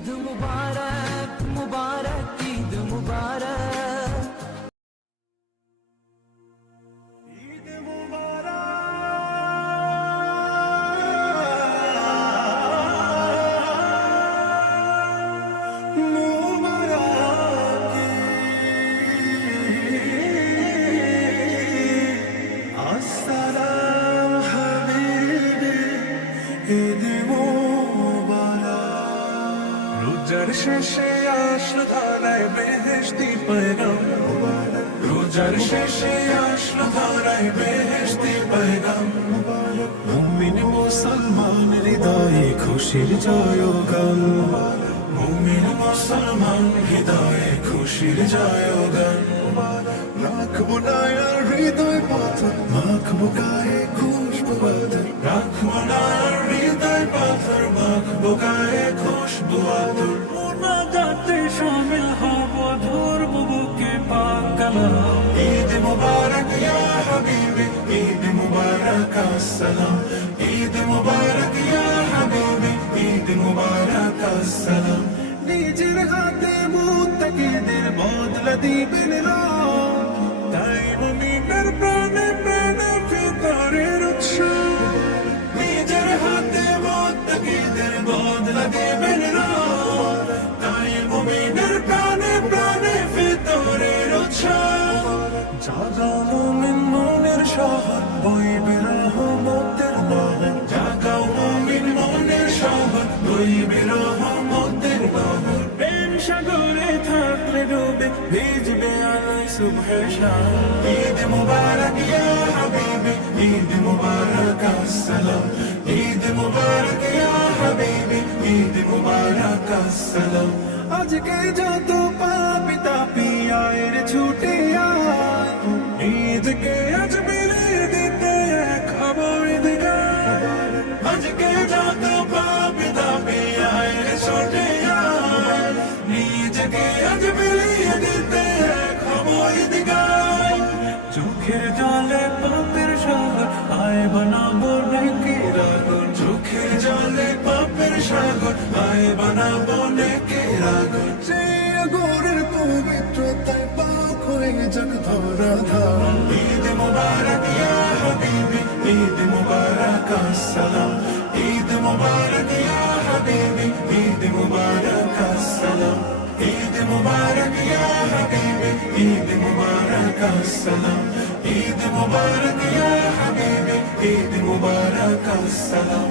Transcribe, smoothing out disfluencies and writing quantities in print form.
ईद मुबारक मुबारक ईद मुबारक। ईद আসসালাম হাবিবি, ঈদ মুবারক। রোজার শেষে আসলো ধরায় বেহেশতি পয়গাম, রোজার শেষে আসলো ধরায় বেহেশতি পয়গাম। মুমিন মুসলমান হৃদয়ে খুশির জয়গান, মুমিন মুসলমান হৃদয়ে খুশির জয়গান। রাখবো না আর হৃদয় পাথর, মাখবো গায়ে খুশবু আতর। রাখবো না আর হৃদয় পাথর, মাখবো গায়ে খুশবু আতর। মুনাজাতে শামিল হব, ধরব বুকে পাক কালাম। ঈদ মুবারক ইয়া হাবিবি, ঈদ মুবারক আসসালাম। ঈদ মুবারক ইয়া হাবিবি, ঈদ মুবারক আসসালাম। নিজের হাতে মুত্তাকিদের বদলা দিবেন রব, তাই মুমিনের প্রাণে প্রাণে ফিতরের উৎসব। নিজের হাতে মুত্তাকিদের বদলা দিবেন রব, তাই মুমিনের প্রাণে প্রাণে ফিতরের উৎসব। জাগাও মুমিন মনের শহর, বইবে রহমতের নহর। জাগাও মুমিন মনের শহর, বইবে রহমতের নহর। প্রেম সাগরে থাকলে ডুবে, ভিজবে আলোয় সুবহে শাম। ঈদ মুবারক ইয়া হাবিবি, ঈদ মুবারক আসসালাম। ঈদ মুবারক ইয়া হাবিবি, ঈদ মুবারক আসসালাম। আজকে যত পাপি তাপি আয়ের ছুটে আয়, ঈদকে আজ মিলিয়ে দিতে খাবো ঈদগায়। আজকে যত পাপি তাপি আয়ের ছুটে আয়, নিজকে আজ মিলিয়ে দিতে খাবো ঈদগায়। চোখের জলে পাপের সাগর, আয় বানাবো নেকির আগুন। চোখের জলে পাপের সাগর, আয় বানাবো নেকির আগুন। সেই আগুনের পবিত্রতায় পাক হয়ে যাক ধরাধাম। ঈদ মুবারক ইয়া হাবিবি, ঈদ মুবারক আসসালাম। ঈদ মুবারক ইয়া হাবিবি, ঈদ মুবারক আসসালাম। ঈদ মুবারক ইয়া হাবিবি, ঈদ মুবারক আসসালাম। ঈদ মুবারক ইয়া হাবিবি, ঈদ মুবারক আসসালাম।